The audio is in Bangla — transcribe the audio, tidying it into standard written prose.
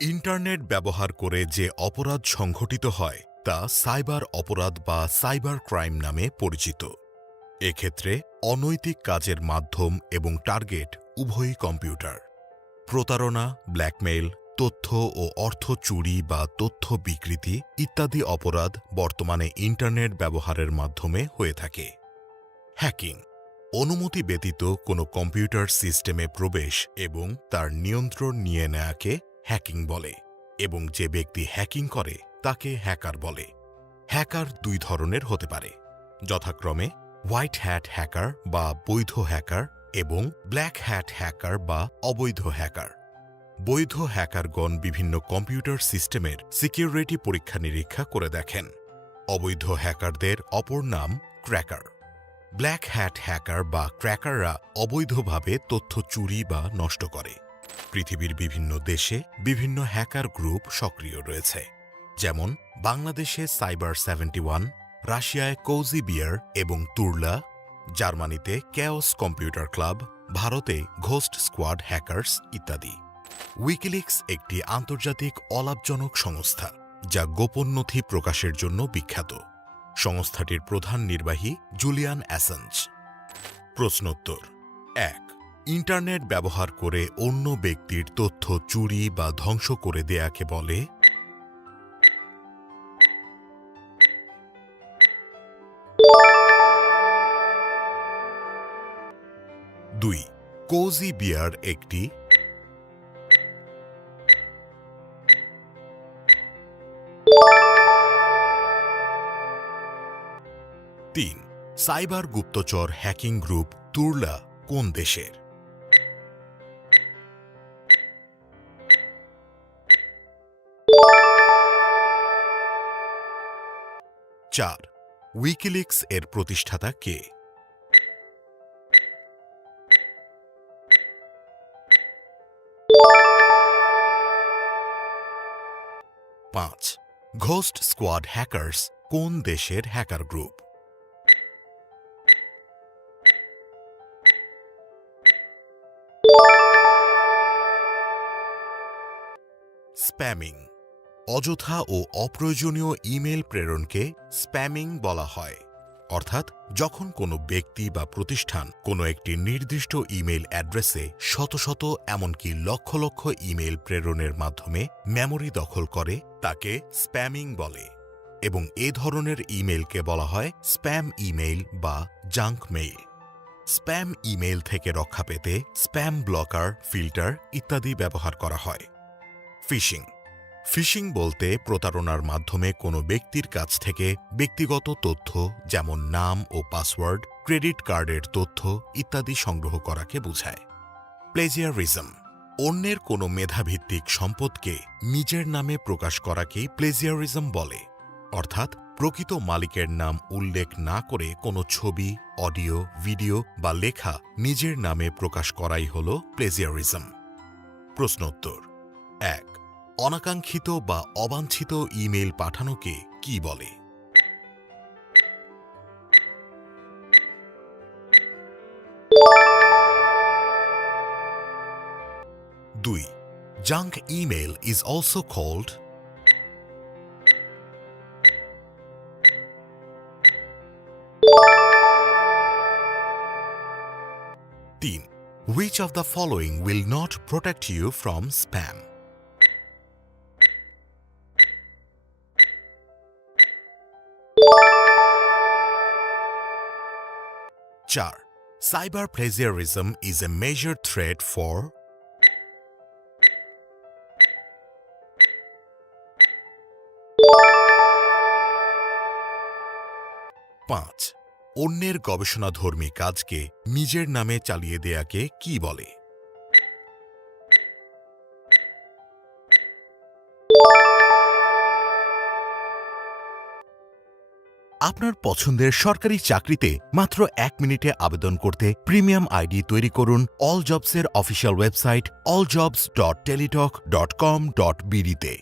ইন্টারনেট ব্যবহার করে যে অপরাধ সংঘটিত হয় তা সাইবার অপরাধ বা সাইবার ক্রাইম নামে পরিচিত। এক্ষেত্রে অনৈতিক কাজের মাধ্যম এবং টার্গেট উভয়ই কম্পিউটার। প্রতারণা, ব্ল্যাকমেইল, তথ্য ও অর্থ চুরি বা তথ্য বিকৃতি ইত্যাদি অপরাধ বর্তমানে ইন্টারনেট ব্যবহারের মাধ্যমে হয়ে থাকে। হ্যাকিং অনুমতি ব্যতীত কোনো কম্পিউটার সিস্টেমে প্রবেশ এবং তার নিয়ন্ত্রণ নিয়ে নেয়াকে হ্যাকিং বলে এবং যে ব্যক্তি হ্যাকিং করে তাকে হ্যাকার বলে। হ্যাকার দুই ধরনের হতে পারে, যথাক্রমে হোয়াইট হ্যাট হ্যাকার বা বৈধ হ্যাকার এবং ব্ল্যাক হ্যাট হ্যাকার বা অবৈধ হ্যাকার। বৈধ হ্যাকারগণ বিভিন্ন কম্পিউটার সিস্টেমের সিকিউরিটি পরীক্ষা নিরীক্ষা করে দেখেন। অবৈধ হ্যাকারদের অপর নাম ক্র্যাকার। ব্ল্যাক হ্যাট হ্যাকার বা ক্র্যাকাররা অবৈধভাবে তথ্য চুরি বা নষ্ট করে। পৃথিবীর বিভিন্ন দেশে বিভিন্ন হ্যাকার গ্রুপ সক্রিয় রয়েছে, যেমন বাংলাদেশে সাইবার 71, রাশিয়ায় কোজি বিয়ার এবং তুরলা, জার্মানিতে ক্যাওস কম্পিউটার ক্লাব, ভারতে ঘোস্ট স্কোয়াড হ্যাকার্স ইত্যাদি। উইকিলিক্স একটি আন্তর্জাতিক অলাভজনক সংস্থা যা গোপন নথি প্রকাশের জন্য বিখ্যাত। সংস্থাটির প্রধান নির্বাহী জুলিয়ান অ্যাসাঞ্জ। প্রশ্নোত্তর ১. ইন্টারনেট ব্যবহার করে অন্য ব্যক্তির তথ্য চুরি বা ধ্বংস করে দেয়াকে বলে? ২. কোজি বিয়ার একটি? ৩. সাইবার গুপ্তচর হ্যাকিং গ্রুপ তুরলা কোন দেশের? ৪. উইকিলিক্স এর প্রতিষ্ঠাতা কে? ৫. ঘোস্ট স্কোয়াড হ্যাকার্স কোন দেশের হ্যাকার গ্রুপ? 'স্প্যামিং' অযথা ও অপ্রয়োজনীয় ইমেল প্রেরণকে স্প্যামিং বলা হয়, অর্থাৎ যখন কোনো ব্যক্তি বা প্রতিষ্ঠান কোনো একটি নির্দিষ্ট ইমেল অ্যাড্রেসে শত শত এমনকি লক্ষ লক্ষ ইমেল প্রেরণের মাধ্যমে মেমরি দখল করে তাকে স্প্যামিং বলে এবং এ ধরনের ইমেলকে বলা হয় স্প্যাম ইমেইল বা জাঙ্ক মেইল। স্প্যাম ইমেইল থেকে রক্ষা পেতে স্প্যাম ব্লকার, ফিল্টার ইত্যাদি ব্যবহার করা হয়। ফিশিং ফিশিং বলতে প্রতারণার মাধ্যমে কোনো ব্যক্তির কাছ থেকে ব্যক্তিগত তথ্য যেমন নাম ও পাসওয়ার্ড, ক্রেডিট কার্ডের তথ্য ইত্যাদি সংগ্রহ করাকে বোঝায়। প্লেজিয়ারিজম অন্যের কোনো মেধাভিত্তিক সম্পদকে নিজের নামে প্রকাশ করাকেই প্লেজিয়ারিজম বলে, অর্থাৎ প্রকৃত মালিকের নাম উল্লেখ না করে কোনো ছবি, অডিও, ভিডিও বা লেখা নিজের নামে প্রকাশ করাই হল প্লেজিয়ারিজম। প্রশ্নোত্তর ১. অনাকাঙ্ক্ষিত বা অবাঞ্ছিত ইমেল পাঠানোকে কি বলে? ২. Junk email is also called? ৩. Which of the following will not protect you from spam? ৪. Cyber plagiarism is a major threat for? ৫. অন্যের গবেষণাধর্মী কাজকে নিজের নামে চালিয়ে দেয়াকে কি বলে? আপনার পছন্দের সরকারি চাকরিতে মাত্র ১ মিনিটে আবেদন করতে প্রিমিয়াম আইডি তৈরি করুন অল জবসের অফিসিয়াল ওয়েবসাইট alljobs.teletalk.com.bd তে।